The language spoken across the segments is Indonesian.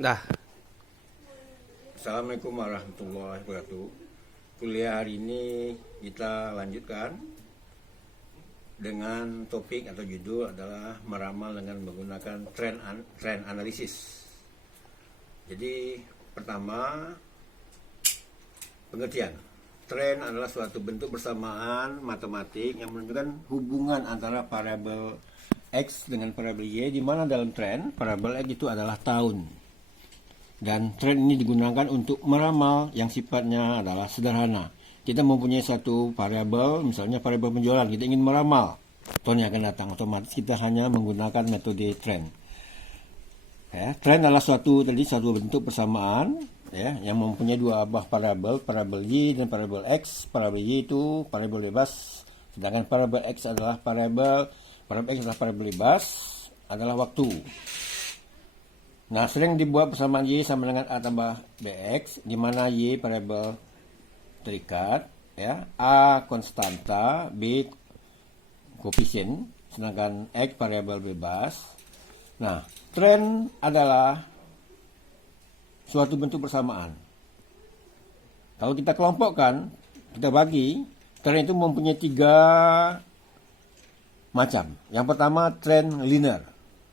Dah. Assalamualaikum warahmatullahi wabarakatuh. Kuliah hari ini kita lanjutkan dengan topik atau judul adalah meramal dengan menggunakan trend analisis. Jadi pertama, pengertian. Tren adalah suatu bentuk bersamaan matematik yang menunjukkan hubungan antara variabel X dengan variabel Y, di mana dalam tren variabel X itu adalah tahun. Dan tren ini digunakan untuk meramal yang sifatnya adalah sederhana. Kita mempunyai suatu variabel, misalnya variabel penjualan, kita ingin meramal tahun yang akan datang, otomatis kita hanya menggunakan metode tren. Ya, tren adalah suatu bentuk persamaan ya, yang mempunyai dua buah variabel Y dan variabel X. Variabel Y itu variabel bebas, sedangkan variabel X adalah variabel bebas adalah waktu. Nah, sering dibuat persamaan Y sama dengan A tambah BX, di mana Y variabel terikat, ya, A konstanta, B koefisien, sedangkan X variabel bebas. Nah, tren adalah suatu bentuk persamaan. Kalau kita kelompokkan, kita bagi, tren itu mempunyai tiga macam. Yang pertama, tren linear.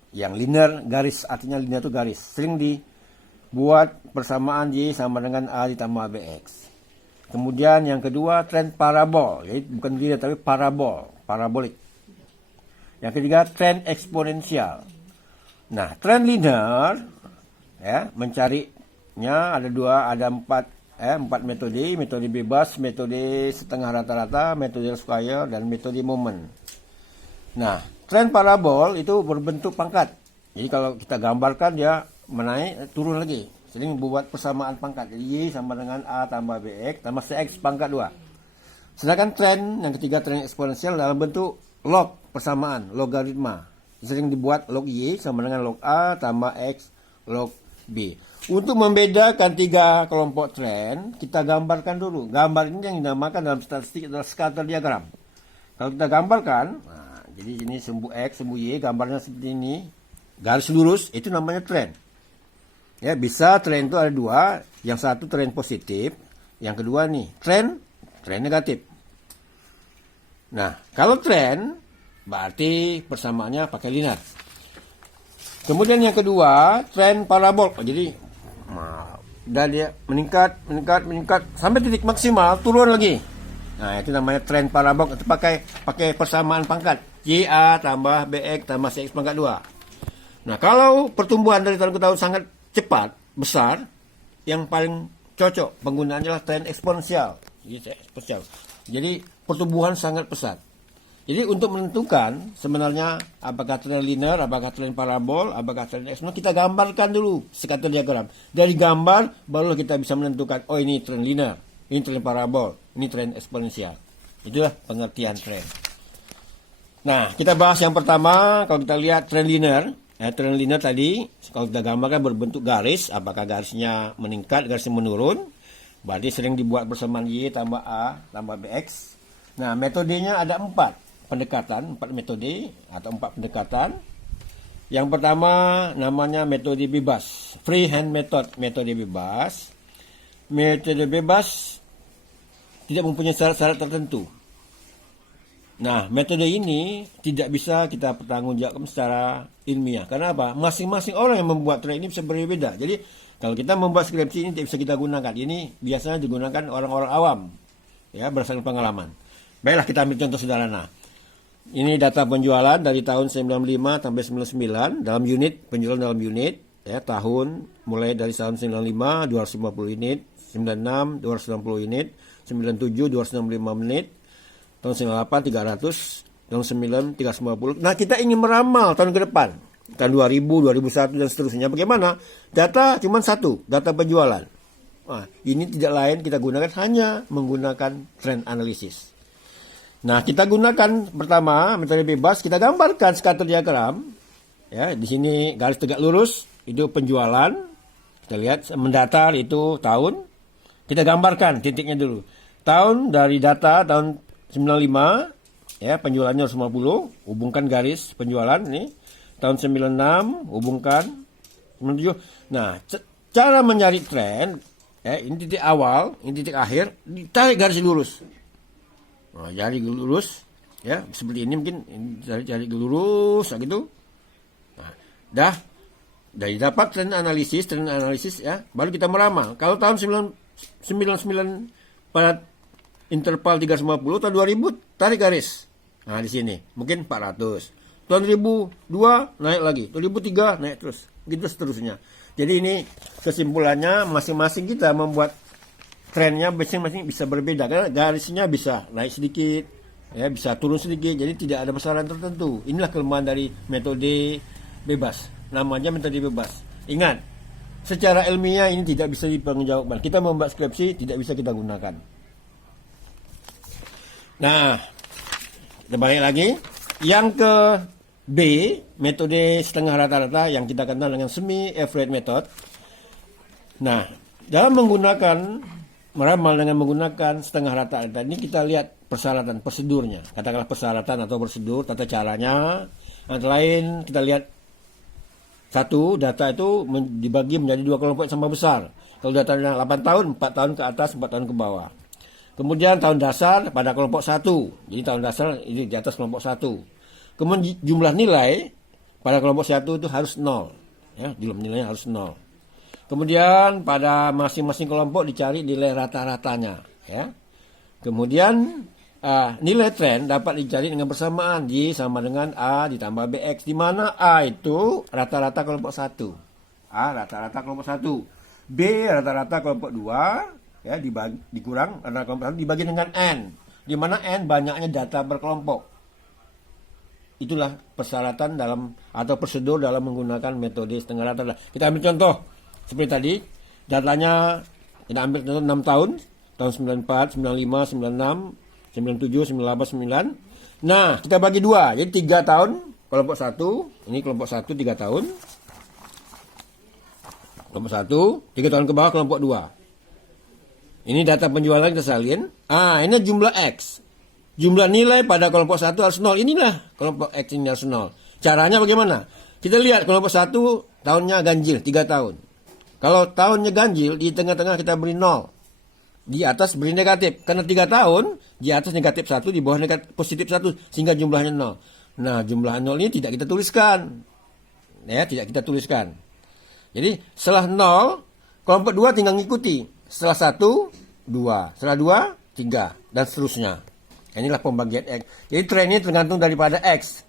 Yang linear garis, artinya linear itu garis. Sering dibuat persamaan Y sama dengan A ditambah BX. Kemudian yang kedua, tren parabol. Jadi bukan linear tapi parabolik. Yang ketiga, tren eksponensial. Nah, tren linear ya, mencarinya ada empat metode bebas, metode setengah rata-rata, metode square, dan metode momen. Nah, tren parabol itu berbentuk pangkat. Jadi kalau kita gambarkan dia menaik, turun lagi. Sering membuat persamaan pangkat. Jadi Y sama dengan A tambah BX tambah CX pangkat 2. Sedangkan tren yang ketiga, tren eksponensial dalam bentuk log persamaan, logaritma. Sering dibuat log Y sama dengan log A tambah X log B. Untuk membedakan tiga kelompok tren, kita gambarkan dulu. Gambar ini yang dinamakan dalam statistik adalah scatter diagram. Kalau kita gambarkan, nah, jadi ini sumbu X, sumbu Y, gambarnya seperti ini. Garis lurus, itu namanya tren. Ya, bisa tren itu ada dua. Yang satu tren positif, yang kedua nih, tren negatif. Nah, kalau tren, berarti persamaannya pakai linear. Kemudian yang kedua, tren parabol. Jadi, dan dia meningkat sampai titik maksimal, turun lagi. Nah, itu namanya tren parabol. Itu pakai persamaan pangkat. YA tambah BX tambah CX pangkat 2. Nah, kalau pertumbuhan dari tahun ke tahun sangat cepat, besar, yang paling cocok penggunaannya adalah tren eksponensial. Jadi, pertumbuhan sangat pesat. Jadi untuk menentukan sebenarnya apakah tren linear, apakah tren parabol, apakah tren eksponensial, kita gambarkan dulu scatter diagram. Dari gambar baru kita bisa menentukan, oh ini tren linear, ini tren parabol, ini tren eksponensial. Itulah pengertian tren. Nah, kita bahas yang pertama. Kalau kita lihat tren linear, tren linear tadi kalau kita gambarkan berbentuk garis, apakah garisnya meningkat, garisnya menurun, berarti sering dibuat bersamaan Y tambah A tambah BX. Nah, metodenya ada 4 metode atau 4 pendekatan. Yang pertama namanya metode bebas, free hand method, metode bebas. Metode bebas tidak mempunyai syarat-syarat tertentu. Nah, metode ini tidak bisa kita pertanggungjawabkan secara ilmiah. Karena apa? Masing-masing orang yang membuat tren ini bisa berbeda. Jadi kalau kita membuat skripsi ini tidak bisa kita gunakan. Ini biasanya digunakan orang-orang awam, ya, berdasarkan pengalaman. Baiklah, kita ambil contoh sederhana. Ini data penjualan dari tahun 95 sampai 99 dalam unit, penjualan dalam unit, ya, tahun mulai dari tahun 95 250 unit, 96 260 unit, 97 265 menit, tahun 98 300, tahun 9 350. Nah, kita ingin meramal tahun ke depan, tahun 2000, 2001 dan seterusnya. Bagaimana? Data cuma satu, data penjualan. Nah, ini tidak lain kita gunakan hanya menggunakan trend analisis. Nah, kita gunakan pertama metode bebas, kita gambarkan scatter diagram. Ya, di sini garis tegak lurus itu penjualan. Kita lihat mendatar itu tahun. Kita gambarkan titiknya dulu. Tahun dari data tahun 95, ya, penjualannya 150, hubungkan garis penjualan ini. Tahun 96 hubungkan 97. Nah, cara mencari tren, ini titik awal, ini titik akhir, ditarik garis lurus. Nah, jari lurus, ya seperti ini mungkin, jari lurus, gitu. Nah, dari dapat tren analisis, ya, baru kita meramal. Kalau tahun 99 pada interval 350, tahun 2000 tarik garis. Nah, di sini mungkin 400. Tahun 2002 naik lagi, 2003 naik terus, gitu seterusnya. Jadi ini kesimpulannya, masing-masing kita membuat trennya masing-masing bisa berbeda, karena garisnya bisa naik sedikit, ya bisa turun sedikit, jadi tidak ada besaran tertentu. Inilah kelemahan dari metode bebas, namanya metode bebas. Ingat, secara ilmiah ini tidak bisa dipertanggungjawabkan. Kita membuat skripsi tidak bisa kita gunakan. Nah, kita balik lagi. Yang ke B, metode setengah rata-rata yang kita kenal dengan semi-average method. Nah, dalam meramal dengan menggunakan setengah rata-rata ini, kita lihat persyaratan, prosedurnya. Katakanlah persyaratan atau prosedur, tata caranya. Antara lain kita lihat, satu, data itu dibagi menjadi dua kelompok yang sama besar. Kalau datanya 8 tahun, 4 tahun ke atas, 4 tahun ke bawah. Kemudian tahun dasar pada kelompok 1. Jadi tahun dasar ini di atas kelompok 1. Kemudian jumlah nilai pada kelompok 1 itu harus 0. Ya, jumlah nilainya harus 0. Kemudian pada masing-masing kelompok dicari nilai rata-ratanya. Ya. Kemudian nilai tren dapat dicari dengan bersamaan. Y sama dengan A ditambah BX. Di mana A itu rata-rata kelompok 1. A rata-rata kelompok 1. B rata-rata kelompok 2. Ya, dikurang rata-rata kelompok 1 dibagi dengan N. Di mana N banyaknya data per kelompok. Itulah persyaratan atau prosedur dalam menggunakan metode setengah rata-rata. Kita ambil contoh seperti tadi, datanya kita ambil contoh 6 tahun 94, 95, 96, 97, 98, 99. Nah, kita bagi dua, jadi 3 tahun kelompok 1, ini kelompok 1 3 tahun. Kelompok 1, 3 tahun ke bawah kelompok 2. Ini data penjualan kita salin. Ini jumlah X. Jumlah nilai pada kelompok 1 harus 0. Inilah kelompok X ini harus 0. Caranya bagaimana? Kita lihat kelompok 1 tahunnya ganjil 3 tahun. Kalau tahunnya ganjil, di tengah-tengah kita beri 0. Di atas beri negatif. Karena 3 tahun, di atas negatif 1, di bawah positif 1. Sehingga jumlahnya 0. Nah, jumlah 0 ini tidak kita tuliskan. Ya, tidak kita tuliskan. Jadi, setelah 0, kelompok 2 tinggal ngikuti. Setelah 1, 2. Setelah 2, 3. Dan seterusnya. Inilah pembagian X. Jadi tren ini tergantung daripada X.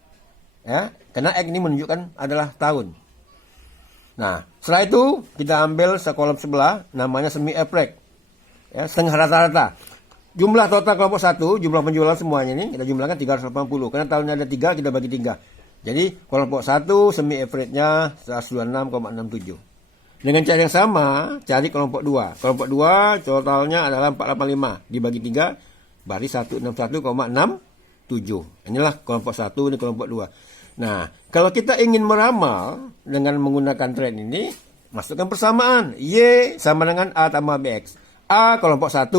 Ya, karena X ini menunjukkan adalah tahun. Nah, setelah itu kita ambil sekolom sebelah, namanya semi average. Ya, setengah rata-rata. Jumlah total kelompok 1, jumlah penjualan semuanya ini kita jumlahkan 380. Karena tahunnya ada 3, kita bagi 3. Jadi kelompok 1 semi average-nya 126,67. Dengan cara yang sama, cari kelompok 2. Kelompok 2 totalnya adalah 485 dibagi 3. Baris 161,67. Inilah kelompok 1, ini kelompok 2. Nah, kalau kita ingin meramal dengan menggunakan tren ini, masukkan persamaan. Y sama dengan A tambah BX. A kelompok 1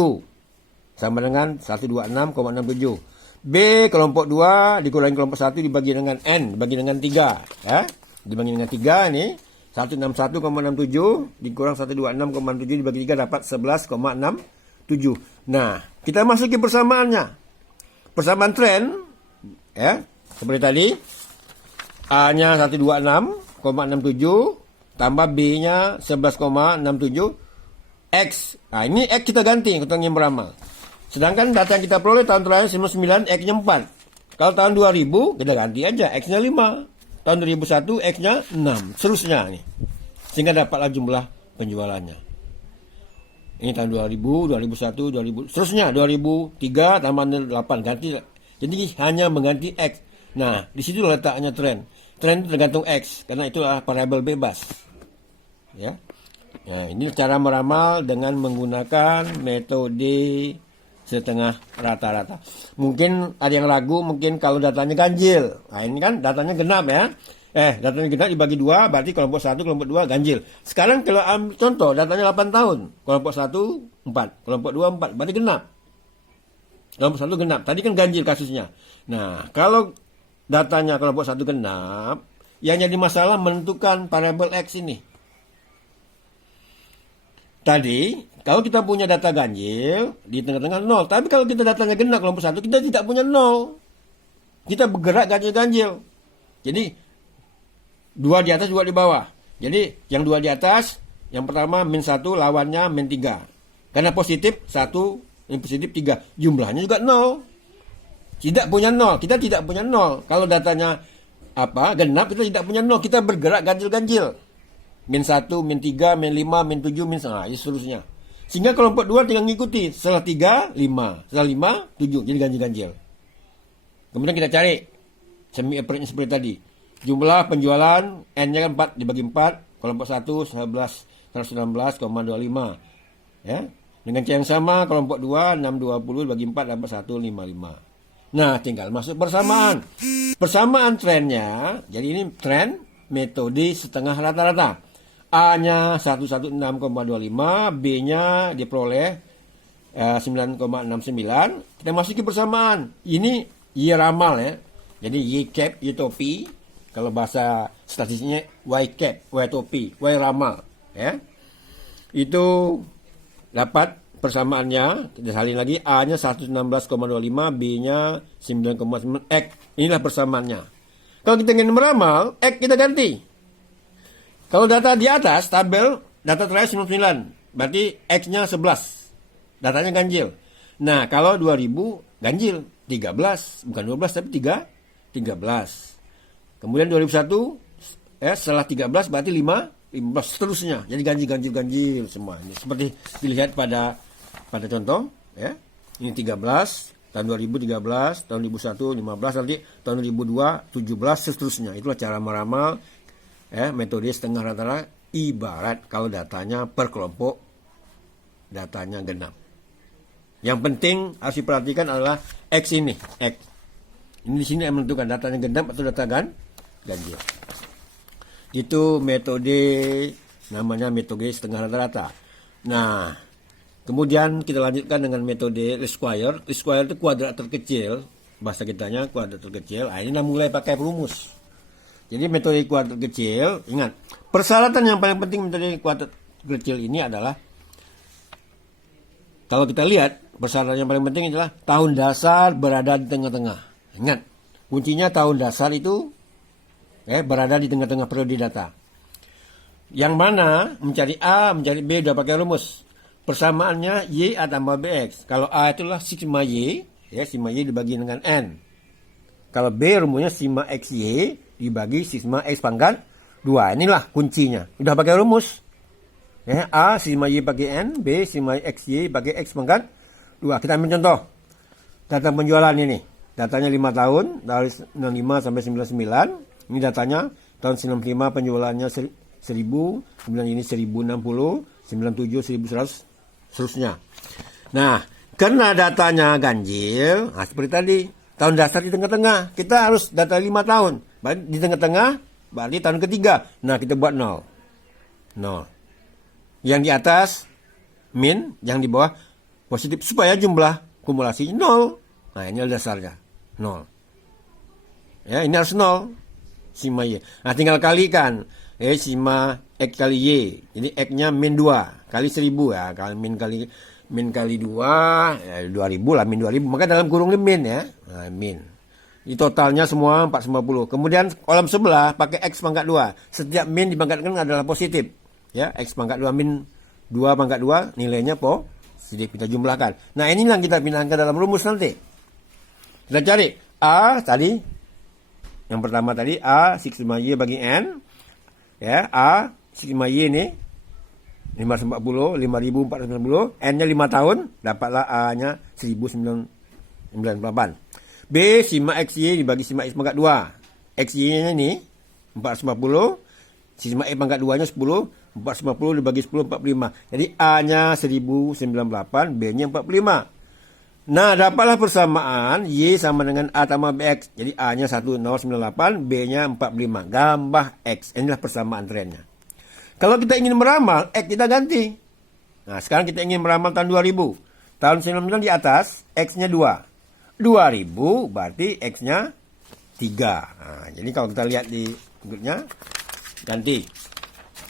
sama dengan 126,67. B kelompok 2 dikurangi kelompok 1 dibagi dengan N, dibagi dengan 3. Ya, dibagi dengan 3 ini. 161,67 dikurang 126,7 dibagi 3 dapat 11,67. Nah, kita masuki persamaannya. Persamaan tren, ya, seperti tadi. A-nya 126,67 tambah B-nya 11,67 X. Nah, ini X kita ganti, kita ingin meramal. Sedangkan data yang kita peroleh tahun terakhir 99, X-nya 4. Kalau tahun 2000, kita ganti aja, X-nya 5. Tahun 2001, X-nya 6. Seterusnya nih. Sehingga dapatlah jumlah penjualannya. Ini tahun 2000, 2001, 2000, seterusnya 2003 tambah 8 ganti. Jadi hanya mengganti X. Nah, di situ letaknya tren. Tren itu tergantung X karena itu adalah variabel bebas. Ya. Nah, ini cara meramal dengan menggunakan metode setengah rata-rata. Mungkin ada yang ragu, mungkin kalau datanya ganjil. Nah, ini kan datanya genap ya. Datanya genap dibagi 2, berarti kelompok 1, kelompok 2 ganjil. Sekarang kalau ambil contoh, datanya 8 tahun. Kelompok 1, 4. Kelompok 2, 4. Berarti genap. Kelompok 1 genap. Tadi kan ganjil kasusnya. Nah, kalau datanya kelompok 1 genap, yang jadi masalah menentukan variabel X ini. tadi, kalau kita punya data ganjil, di tengah-tengah 0. Tapi kalau kita datanya genap kelompok 1, kita tidak punya 0. Kita bergerak ganjil-ganjil. Jadi, 2 di atas, 2 di bawah. Jadi, yang 2 di atas, yang pertama min 1, lawannya min 3. Karena positif, 1, yang positif 3. Jumlahnya juga 0. Tidak punya 0. Kita tidak punya 0. Kalau datanya genap, kita tidak punya 0. Kita bergerak ganjil-ganjil. Min 1, min 3, min 5, min 7, min 1, seterusnya. Sehingga kelompok 2 tinggal ngikuti. Setelah 3, 5. Setelah 5, 7. Jadi ganjil-ganjil. Kemudian kita cari semi average seperti tadi. Jumlah penjualan N-nya kan 4 dibagi 4. Kelompok 1, 119,25. Ya. Dengan cara yang sama, kelompok 2, 620 dibagi 4 dapat 155. Nah, tinggal masuk persamaan. Persamaan trennya, jadi ini tren metode setengah rata-rata. A-nya 116,25, B-nya diperoleh 9,69. Kita masuki persamaan. Ini Y ramal ya. Jadi Y cap, Y topi. Kalau bahasa statistiknya Y cap, Y topi, Y ramal. Ya. Itu dapat persamaannya. Kita salin lagi. A-nya 116,25, B-nya 9,9. X. Inilah persamaannya. Kalau kita ingin meramal, X kita ganti. Kalau data di atas, tabel, data terakhir 99. Berarti X-nya 11. Datanya ganjil. Nah, kalau 2000, ganjil. 13. Bukan 12, tapi 13. Kemudian 2001, setelah 13, berarti 15. Seterusnya. Jadi ganjil semua. Ini seperti dilihat pada contoh. Ya. Ini 13. Tahun 2013, tahun 2001, 15, nanti tahun 2002, 17, seterusnya. Itulah cara meramal. Metode setengah rata-rata ibarat kalau datanya per kelompok, datanya genap. Yang penting harus diperhatikan adalah X ini. X. Ini di sini yang menentukan datanya genap atau data ganjil. Itu metode, namanya metode setengah rata-rata. Nah, kemudian kita lanjutkan dengan metode least square. Least square itu kuadrat terkecil. Bahasa kitanya kuadrat terkecil. Nah, ini mulai pakai rumus. Jadi metode kuadrat kecil, ingat, persyaratan yang paling penting metode kuadrat kecil ini adalah, kalau kita lihat, persyaratan yang paling penting adalah tahun dasar berada di tengah-tengah. Ingat, kuncinya tahun dasar itu berada di tengah-tengah periode data. Yang mana mencari A, mencari B, sudah pakai rumus. Persamaannya Y A tambah BX. Kalau A itulah sigma Y, sigma Y dibagi dengan N. Kalau B rumusnya sigma XY dibagi sigma X pangkat 2. Inilah kuncinya. Udah pakai rumus. A sigma Y pakai N, B sigma XY pakai X pangkat 2. Kita ambil contoh. Data penjualan ini. Datanya 5 tahun, dari 95 sampai 99. Ini datanya tahun 95 penjualannya 1000, kemudian ini 1060, 97, 1100, seterusnya. Nah, karena datanya ganjil, seperti tadi, tahun dasar di tengah-tengah. Kita harus data 5 tahun. Berarti di tengah-tengah, berarti tahun ketiga. Nah, kita buat 0. Yang di atas, min. Yang di bawah, positif. Supaya jumlah kumulasi 0. Nah, ini adalah dasarnya. 0. Ya, ini harus 0. Sigma Y. Nah, tinggal kalikan. Sigma X kali Y. Jadi, X-nya min 2. Kali 1000. Ya, kalau min kali 2, 2000 lah, min 2000. Maka dalam kurung ini min ya. Nah, min. Di totalnya semua 450. Kemudian kolom sebelah pakai X pangkat 2. Setiap min dipangkatkan adalah positif. Ya, X pangkat 2 min 2 pangkat 2 nilainya positif. Kita jumlahkan. Nah, inilah yang kita pindahkan dalam rumus nanti. Kita cari A tadi. Yang pertama tadi A sigma Y bagi N. Ya, A sigma Y ini 540, 5490, N-nya 5 tahun, dapatlah A-nya 1998. B, sigma XY dibagi sigma X pangkat 2. XY-nya ini 450, sigma X pangkat 2-nya 10, 450 dibagi 10, 45. Jadi A-nya 1098, B-nya 45. Nah, dapatlah persamaan Y sama dengan A tambah BX. Jadi A-nya 1098, B-nya 45. Gambah X. Inilah persamaan trennya. Kalau kita ingin meramal, X kita ganti. Nah, sekarang kita ingin meramal tahun 2000. Tahun 99 di atas, X-nya 2. 2000 berarti X-nya 3. Nah, jadi kalau kita lihat di berikutnya, ganti.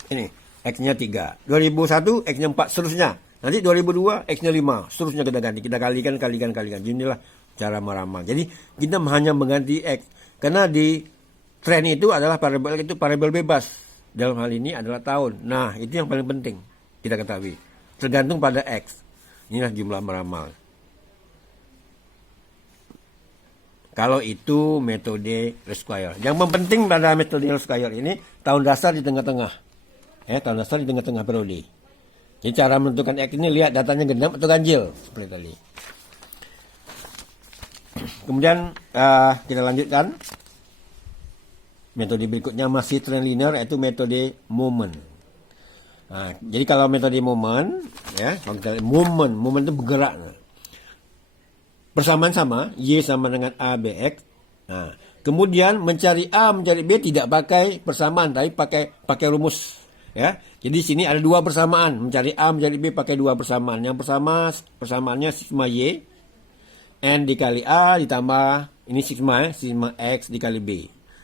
Ini, X-nya 3. 2001, X-nya 4, seterusnya. Nanti 2002, X-nya 5, seterusnya kita ganti. Kita kalikan. Inilah cara meramal. Jadi kita hanya mengganti X. Karena di tren itu adalah variabel bebas. Dalam hal ini adalah tahun. Nah, itu yang paling penting kita ketahui. Tergantung pada X. Inilah jumlah meramal. Kalau itu metode Resquire. Yang penting pada metode Resquire ini tahun dasar di tengah-tengah. Tahun dasar di tengah-tengah periode. Jadi cara menentukan X ini lihat datanya genap atau ganjil seperti tadi. Kemudian kita lanjutkan. Metode berikutnya masih trend linear, yaitu metode moment. Nah, jadi kalau metode moment, kalau kita moment itu bergerak. Persamaan sama, Y sama dengan A, BX. Nah, kemudian mencari A, mencari B tidak pakai persamaan, tapi pakai rumus. Jadi sini ada dua persamaan, mencari A, mencari B pakai dua persamaan. Yang persamaannya sigma Y, N dikali A ditambah, ini sigma X dikali B.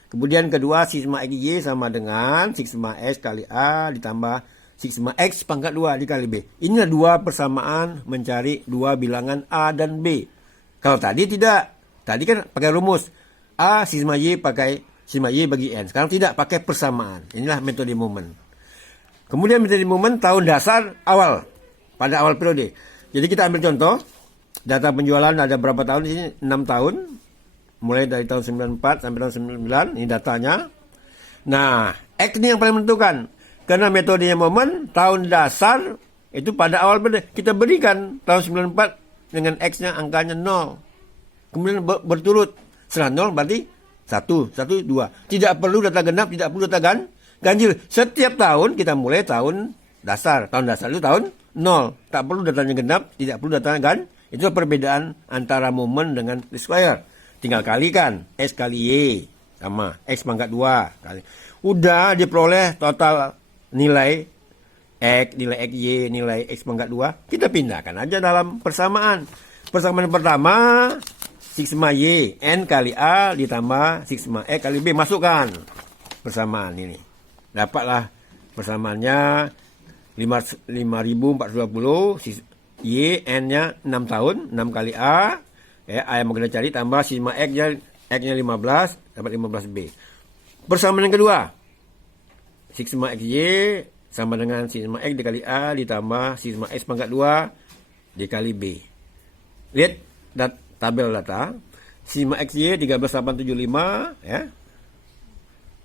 Kemudian kedua, sigma XY sama dengan sigma X kali A ditambah sigma X pangkat 2 dikali B. Inilah dua persamaan mencari dua bilangan A dan B. Kalau tadi tidak. Tadi kan pakai rumus. A sigma Y pakai sigma Y bagi N. Sekarang tidak, pakai persamaan. Inilah metode moment. Kemudian metode moment tahun dasar awal. Pada awal periode. Jadi kita ambil contoh. Data penjualan ada berapa tahun di sini? 6 tahun. Mulai dari tahun 94 sampai tahun 99. Ini datanya. Nah, X ini yang paling menentukan. Karena metodenya moment, tahun dasar itu pada awal periode. Kita berikan tahun 94 dengan X-nya angkanya 0. Kemudian berturut. Setelah 0 berarti 1, 2. Tidak perlu data genap, tidak perlu data ganjil. Setiap tahun kita mulai tahun dasar. Tahun dasar itu tahun 0. Tak perlu datanya genap, tidak perlu datanya ganjil. Itu perbedaan antara moment dengan Resquire. Tinggal kalikan X kali Y sama X pangkat 2 kali. Udah diperoleh total nilai X, nilai XY, nilai X pangkat 2. Kita pindahkan aja dalam persamaan. Persamaan pertama, sigma Y, N kali A ditambah sigma X kali B. Masukkan persamaan ini. Dapatlah persamaannya 5420. Y, N-nya 6 tahun, 6 kali A. A yang mau kita cari tambah sigma X-nya 15, dapat 15B. Persamaan yang kedua, sigma XY sama dengan sigma X dikali A ditambah sigma X pangkat 2 dikali B. Lihat tabel data. Sigma XY 13875,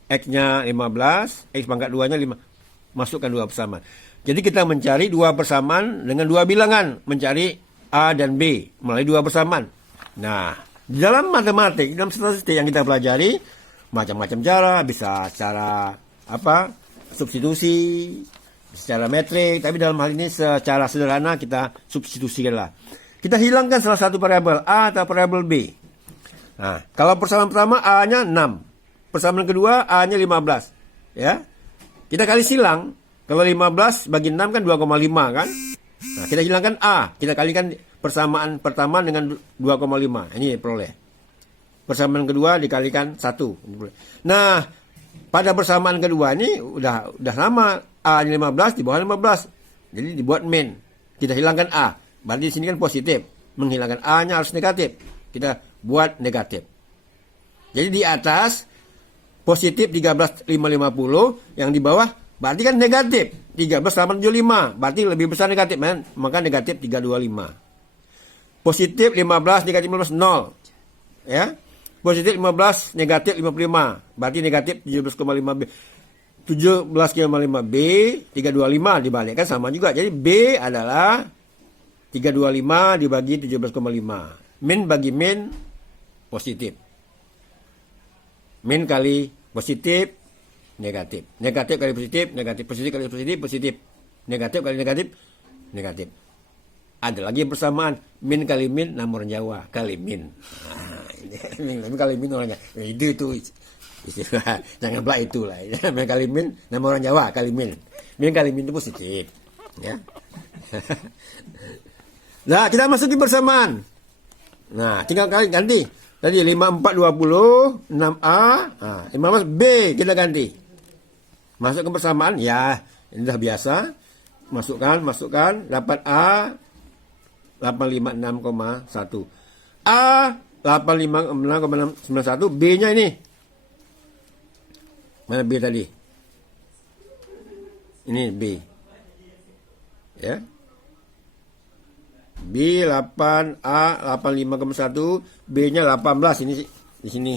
X-nya 15, X pangkat 2-nya 5. Masukkan dua persamaan. Jadi kita mencari dua persamaan dengan dua bilangan, mencari A dan B melalui dua persamaan. Nah, di dalam matematik, dalam statistik yang kita pelajari, macam-macam cara, bisa secara substitusi, secara metrik, tapi dalam hal ini secara sederhana kita substitusikanlah. Kita hilangkan salah satu variabel A atau variabel B. Nah, kalau persamaan pertama A-nya 6, persamaan kedua A-nya 15, Kita kali silang. Kalau 15 bagi 6 kan 2,5 kan? Nah, kita hilangkan A. Kita kalikan persamaan pertama dengan 2,5. Ini peroleh. Persamaan kedua dikalikan 1. Nah, pada persamaan kedua ini udah lama. A ini 15 di bawah 15. Jadi dibuat min. Kita hilangkan A. Berarti di sini kan positif. Menghilangkan A-nya harus negatif. Kita buat negatif. Jadi di atas positif 13,550, yang di bawah berarti kan negatif 13,75, berarti lebih besar negatif, maka negatif 325. Positif 15 negatif 15 0, positif 15 negatif 55, berarti negatif 17,5B. 17,5B 325 dibalikkan sama juga, jadi B adalah 325 dibagi 17,5. Min bagi min positif, min kali positif negatif. Negatif kali positif, negatif. Positif kali positif, positif. Negatif kali negatif, negatif. Ada lagi persamaan. Min kali min, nama orang Jawa. Kali min. Min kali min orangnya. Itu. Istilah. Jangan belak itulah. Min kali min, nama orang Jawa. Kali min. Min kali min itu positif. Nah, kita masukin persamaan. Nah, tinggal kali ganti. Tadi 5420, 6A. 15B kita ganti. Masuk ke persamaan, Ini dah biasa. Masukkan, dapat A 856,1. A 856,91, B-nya ini. Mana B tadi? Ini B. Ya. B 8, A 85,1, B-nya 18. Ini di sini.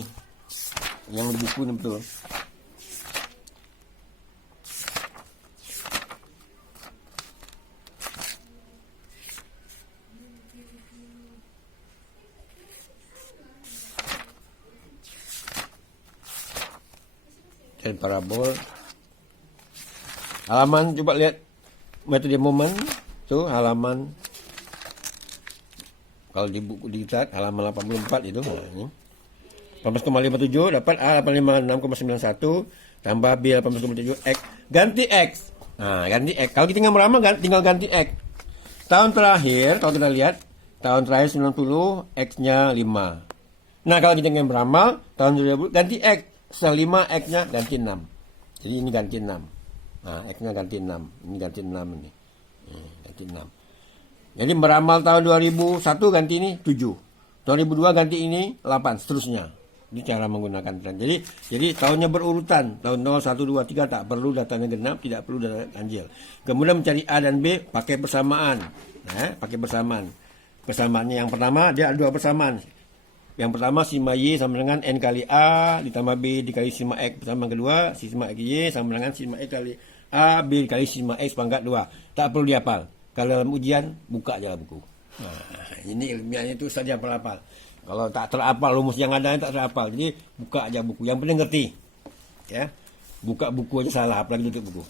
Yang di buku ini betul. Dan parabol. Halaman, coba lihat metode momen. Tuh halaman. Kalau di buku digital halaman 84 itu. Nah, ini. 18,57 dapat A 856,91 tambah B 18,7 X. Ganti X. Nah, ganti X. Kalau kita tinggal meramal tinggal ganti X. Tahun terakhir, kalau kita lihat, tahun terakhir 90, X-nya 5. Nah, kalau kita ingin meramal, tahun 2000, ganti X. Setelah 5, X-nya ganti 6. Jadi ini ganti 6. Nah, X-nya ganti 6. Ini ganti 6 ini. Ganti 6. Jadi meramal tahun 2001 ganti ini 7. 2002 ganti ini 8, seterusnya. Ini cara menggunakan tren. Jadi tahunnya berurutan. Tahun 0, 1, 2, 3 tak perlu datanya genap, tidak perlu data ganjil. Kemudian mencari A dan B pakai persamaan. Nah, pakai persamaan. Persamaannya yang pertama dia ada dua persamaan. Yang pertama sigma Y sama dengan N kali A ditambah B dikali sigma X. Persamaan kedua sigma Y sama dengan sigma X kali A B dikali sigma X pangkat 2. Tak perlu dihafal. Kalau dalam ujian buka aja buku. Nah, ini ilmiahnya itu saja hafal. Kalau tak terapal rumus yang ada tak terapal. Jadi buka aja buku. Yang penting ngerti. Ya. Buka buku aja salah apalagi tutup buku.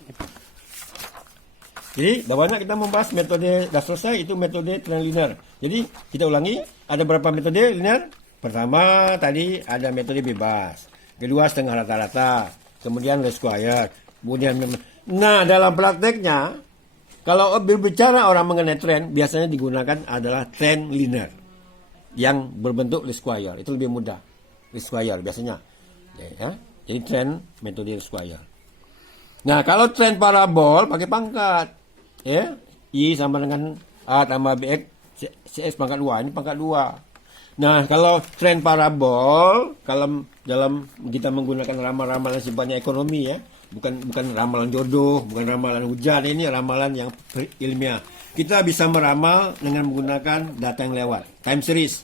Jadi bawahnya kita membahas metode dah selesai itu metode trend linear. Jadi kita ulangi ada berapa metode linear? Pertama tadi ada metode bebas. Kedua setengah rata-rata. Kemudian least square. Kemudian dalam prakteknya kalau berbicara orang mengenai trend biasanya digunakan adalah trend linear. Yang berbentuk least square itu lebih mudah least square biasanya ya. Jadi trend metode least square. Nah kalau trend parabol pakai pangkat ya, Y sama dengan A tambah BX CS pangkat 2, ini pangkat 2. Nah kalau trend parabol kalau dalam kita menggunakan ramalan-ramalan sifatnya ekonomi ya, bukan ramalan jodoh, bukan ramalan hujan, ini ramalan yang ilmiah. Kita bisa meramal dengan menggunakan data yang lewat, time series.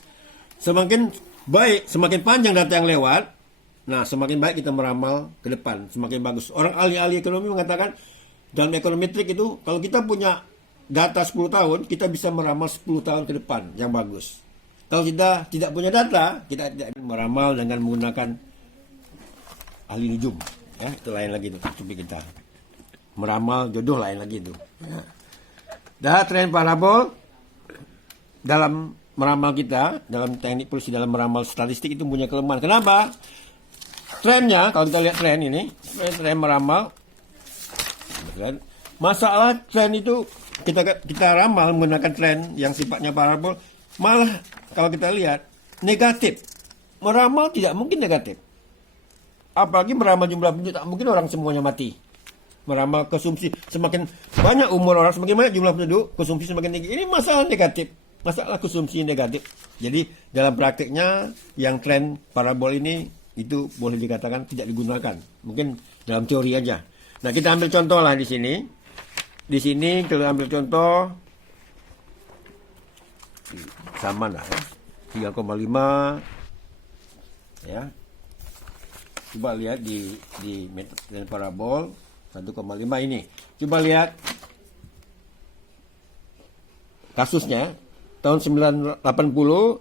Semakin baik, semakin panjang data yang lewat, nah semakin baik kita meramal ke depan, semakin bagus. Orang ahli-ahli ekonomi mengatakan, dalam ekonometrik itu, kalau kita punya data 10 tahun, kita bisa meramal 10 tahun ke depan yang bagus. Kalau kita tidak punya data, kita tidak meramal dengan menggunakan ahli nujum. Ya, itu lain lagi itu, coba kita. Meramal jodoh lain lagi itu. Ya. Dah tren parabol dalam meramal kita, dalam teknik polisi dalam meramal statistik itu punya kelemahan. Kenapa? Trennya, kalau kita lihat tren ini, tren meramal, masalah tren itu kita ramal menggunakan tren yang sifatnya parabol, malah kalau kita lihat negatif. Meramal tidak mungkin negatif. Apalagi meramal jumlah penduduk, tak mungkin orang semuanya mati. Meramal konsumsi, semakin banyak umur orang, semakin banyak jumlah penduduk, konsumsi semakin tinggi. Ini masalah negatif, masalah konsumsi negatif. Jadi dalam prakteknya yang tren parabol ini itu boleh dikatakan tidak digunakan. Mungkin dalam teori aja. Nah kita ambil contoh lah di sini. Di sini kita ambil contoh sama lah ya, 3,5 ya. Coba lihat di metode parabol 1,5 ini. Coba lihat kasusnya. Tahun 980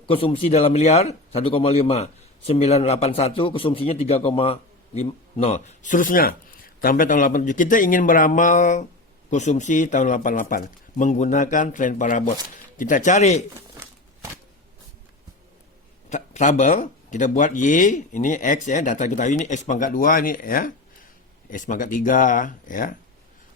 konsumsi dalam miliar 1,5. 981 konsumsinya 3,0. Seterusnya sampai tahun 87 kita ingin meramal konsumsi tahun 88 menggunakan tren parabol. Kita cari tabel, kita buat Y, ini X ya, data kita ini X pangkat 2 ini ya. X pangkat 3 ya.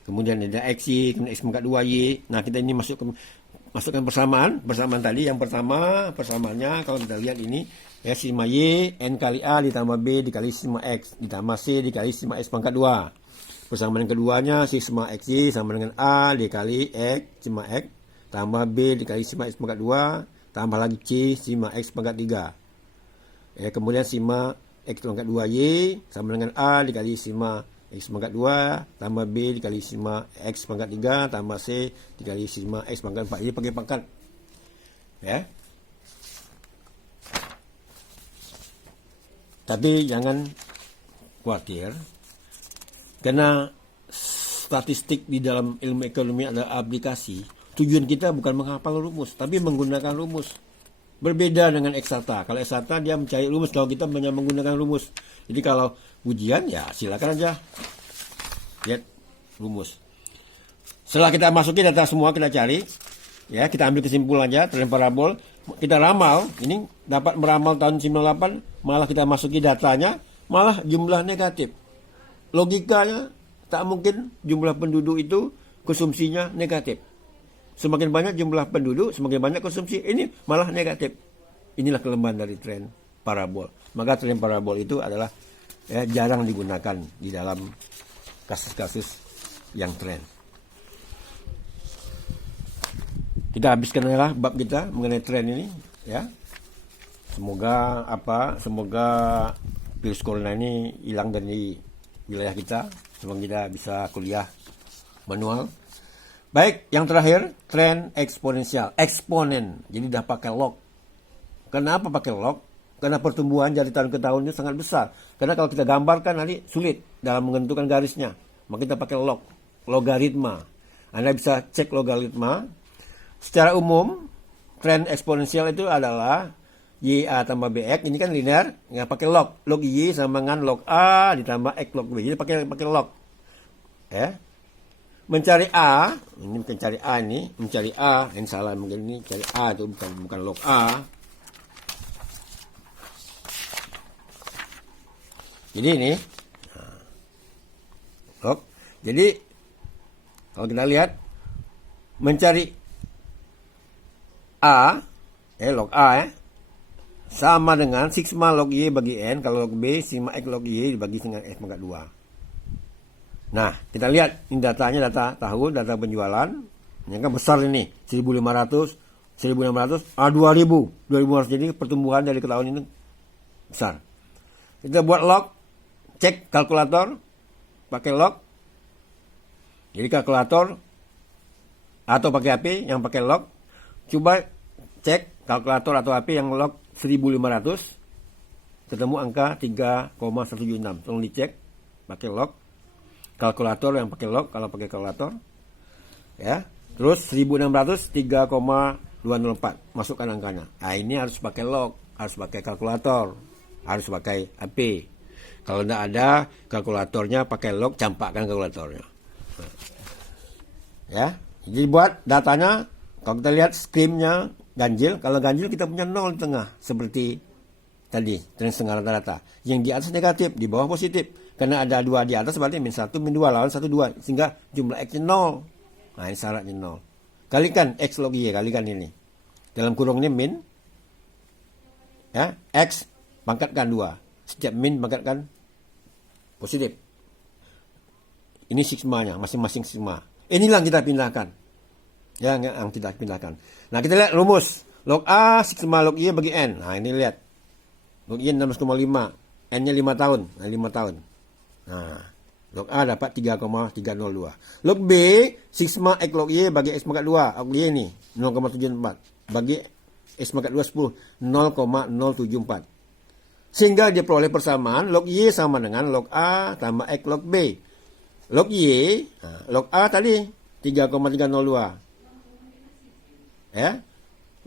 Kemudian ada XY, kemudian X pangkat 2Y. Nah, kita ini masukkan persamaan tadi. Yang pertama, persamaannya kalau kita lihat ini ya, sigma Y N kali A ditambah B dikali sigma X ditambah C dikali sigma X pangkat 2. persamaan keduanya sigma XY sama dengan A dikali X sigma X tambah B dikali sigma X pangkat 2 tambah lagi C sigma X pangkat 3. Kemudian sigma X pangkat 2Y sama dengan A dikali sigma X pangkat 2 tambah B dikali sigma X pangkat 3 tambah C dikali sigma X pangkat 4. Ini pakai pangkat. Ya. Tapi jangan khawatir, karena statistik di dalam ilmu ekonomi adalah aplikasi. Tujuan kita bukan menghafal rumus, tapi menggunakan rumus. Berbeda dengan eksakta. Kalau eksakta dia mencari rumus, kalau kita hanya menggunakan rumus. Jadi kalau ujian ya silakan aja lihat rumus. Setelah kita masukin data semua, kita cari, ya kita ambil kesimpulan aja, tren parabol. Kita ramal, ini dapat meramal tahun 98, malah kita masuki datanya, malah jumlah negatif. Logikanya, tak mungkin jumlah penduduk itu konsumsinya negatif. Semakin banyak jumlah penduduk, semakin banyak konsumsi, ini malah negatif. Inilah kelemahan dari tren parabol. Maka tren parabol itu adalah jarang digunakan di dalam kasus-kasus yang tren. Kita habiskan lah bab kita mengenai tren ini, ya. Semoga virus corona ini hilang dari wilayah kita. Semoga kita bisa kuliah manual. Baik, yang terakhir tren eksponensial, eksponen. Jadi dah pakai log. Kenapa pakai log? Karena pertumbuhan dari tahun ke tahun itu sangat besar. Karena kalau kita gambarkan nanti sulit dalam menentukan garisnya. Maka kita pakai log, logaritma. Anda bisa cek logaritma. Secara umum, tren eksponensial itu adalah YA tambah BX, ini kan linear, nggak pakai log. Log Y sama dengan log A ditambah X log B. Jadi pakai log. Mencari A, ini mencari A ini, mencari A, ini salah mungkin ini cari A itu bukan log A. Jadi ini log. Jadi kalau kita lihat mencari A, log A sama dengan sigma log Y bagi N, kalau log B sigma X log Y dibagi dengan X pangkat 2. Nah, kita lihat ini datanya, data tahun, data penjualan. Ini kan besar ini, 1.500, 1.600, 2.000, 2.500. Jadi pertumbuhan dari ke tahun ini besar. Kita buat log, cek kalkulator, pakai log. Jadi kalkulator atau pakai HP yang pakai log, coba cek kalkulator atau HP yang log 1.500, ketemu angka 3,176. Tolong dicek pakai log. Kalkulator yang pakai log, kalau pakai kalkulator, ya. Terus 1.600 3,204, masukkan angkanya. Nah, ini harus pakai log, harus pakai kalkulator, harus pakai HP. Kalau tidak ada kalkulatornya, pakai log, campakkan kalkulatornya. Ya, jadi buat datanya, kalau kita lihat skrimnya ganjil, kalau ganjil kita punya 0 di tengah, seperti tadi, tren setengah rata-rata. Yang di atas negatif, di bawah positif. Karena ada 2 di atas, berarti min 1, min 2, lawan 1, 2. Sehingga jumlah X-nya 0. Nah, ini syaratnya 0. Kalikan X log Y, kalikan ini. Dalam kurung ini min, ya, X pangkatkan 2. Setiap min pangkatkan positif. Ini sigmanya, masing-masing sigma. Inilah yang kita pindahkan. Ya, yang kita pindahkan. Nah, kita lihat rumus. Log A, sigma log Y bagi N. Nah, ini lihat. Log Y 16,5. N-nya 5 tahun. Nah, 5 tahun. Nah, log A dapat 3,302. Log B, sigma X log Y bagi X pangkat 2. Log Y ini 0,74. Bagi X pangkat 2 10. 0,074. Sehingga dia peroleh persamaan log Y sama dengan log A tambah X log B. Log Y, log A tadi 3,302. Ya.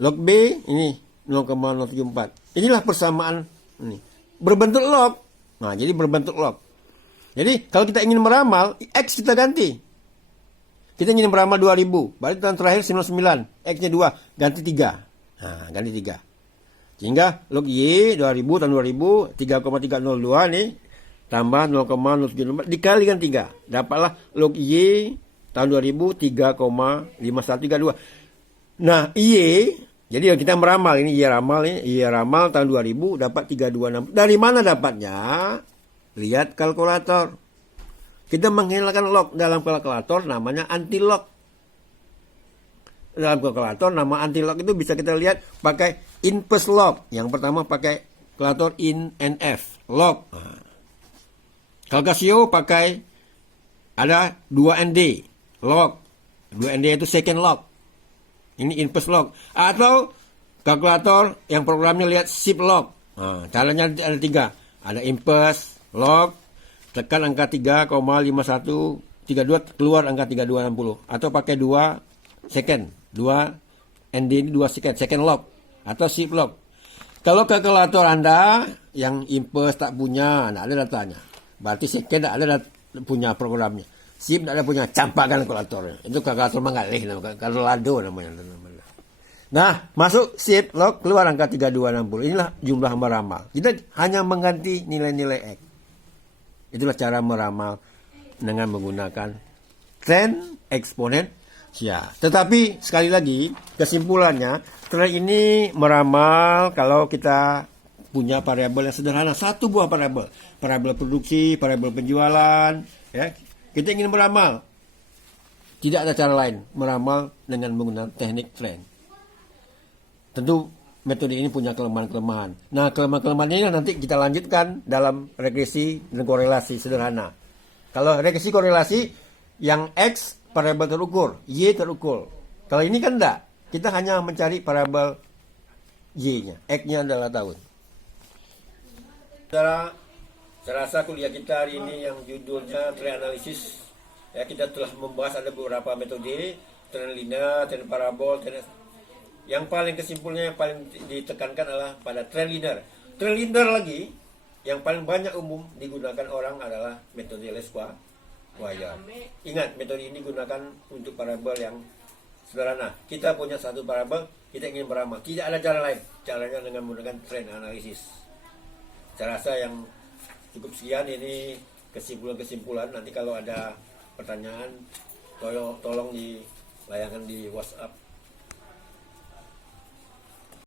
Log B ini 0,074. Inilah persamaan ini. Berbentuk log. Nah, jadi berbentuk log. Jadi kalau kita ingin meramal, X kita ganti. Kita ingin meramal 2000. Berarti tahun terakhir 99. X-nya 2. Ganti 3. Nah, ganti 3. Sehingga log Y 2000 tahun 2000 3,302 nih tambah 0,074 dikalikan 3. Dapatlah log Y tahun 2000 3,5132. Nah, Y jadi kita meramal ini Y ramal tahun 2000 dapat 326. Dari mana dapatnya? Lihat kalkulator. kita menghilangkan lock dalam kalkulator namanya anti-lock. Dalam kalkulator nama anti-lock itu bisa kita lihat pakai inverse lock. Yang pertama pakai kalkulator in and F, lock. Kalau Casio pakai ada 2ND, lock. 2ND itu second lock. Ini inverse lock. Atau kalkulator yang programnya lihat shift lock. Caranya ada 3. Ada inverse lock, tekan angka 3,5132 keluar angka 3260. Atau pakai 2 second. 2 ND ini 2 second lock atau shift lock. Kalau kalkulator Anda yang inverse tak punya, tidak ada datanya. Berarti second tidak ada punya programnya. Shift tidak ada punya, campakkan kalkulatornya. Itu kalkulator mengalih, kalkulator lado namanya. Nah, masuk shift lock, keluar angka 3260. Inilah jumlah meramal. Kita hanya mengganti nilai-nilai X. Itulah cara meramal dengan menggunakan tren eksponen. Ya, tetapi sekali lagi kesimpulannya, tren ini meramal kalau kita punya variabel yang sederhana, satu buah variabel produksi, variabel penjualan, ya. Kita ingin meramal. Tidak ada cara lain meramal dengan menggunakan teknik tren. Tentu metode ini punya kelemahan-kelemahan. Nah, kelemahan-kelemahan ini nanti kita lanjutkan dalam regresi dan korelasi sederhana. Kalau regresi korelasi yang X variabel terukur, Y terukur. Kalau ini kan enggak. Kita hanya mencari variabel Y-nya. X-nya adalah tahun. Saya rasa kuliah kita hari ini yang judulnya tren analisis. Ya, kita telah membahas ada beberapa metode, tren linear, tren parabol, tren. Yang paling kesimpulannya yang paling ditekankan adalah pada tren linear. Tren linear lagi yang paling banyak umum digunakan orang adalah metode Leskoa-Wirer. Ingat, metode ini digunakan untuk parabel yang sederhana. Kita punya satu parabel, kita ingin meramal. Tidak ada cara lain. Caranya dengan menggunakan tren analisis. Saya rasa yang cukup sekian ini kesimpulan-kesimpulan. Nanti kalau ada pertanyaan, tolong dilayangkan di WhatsApp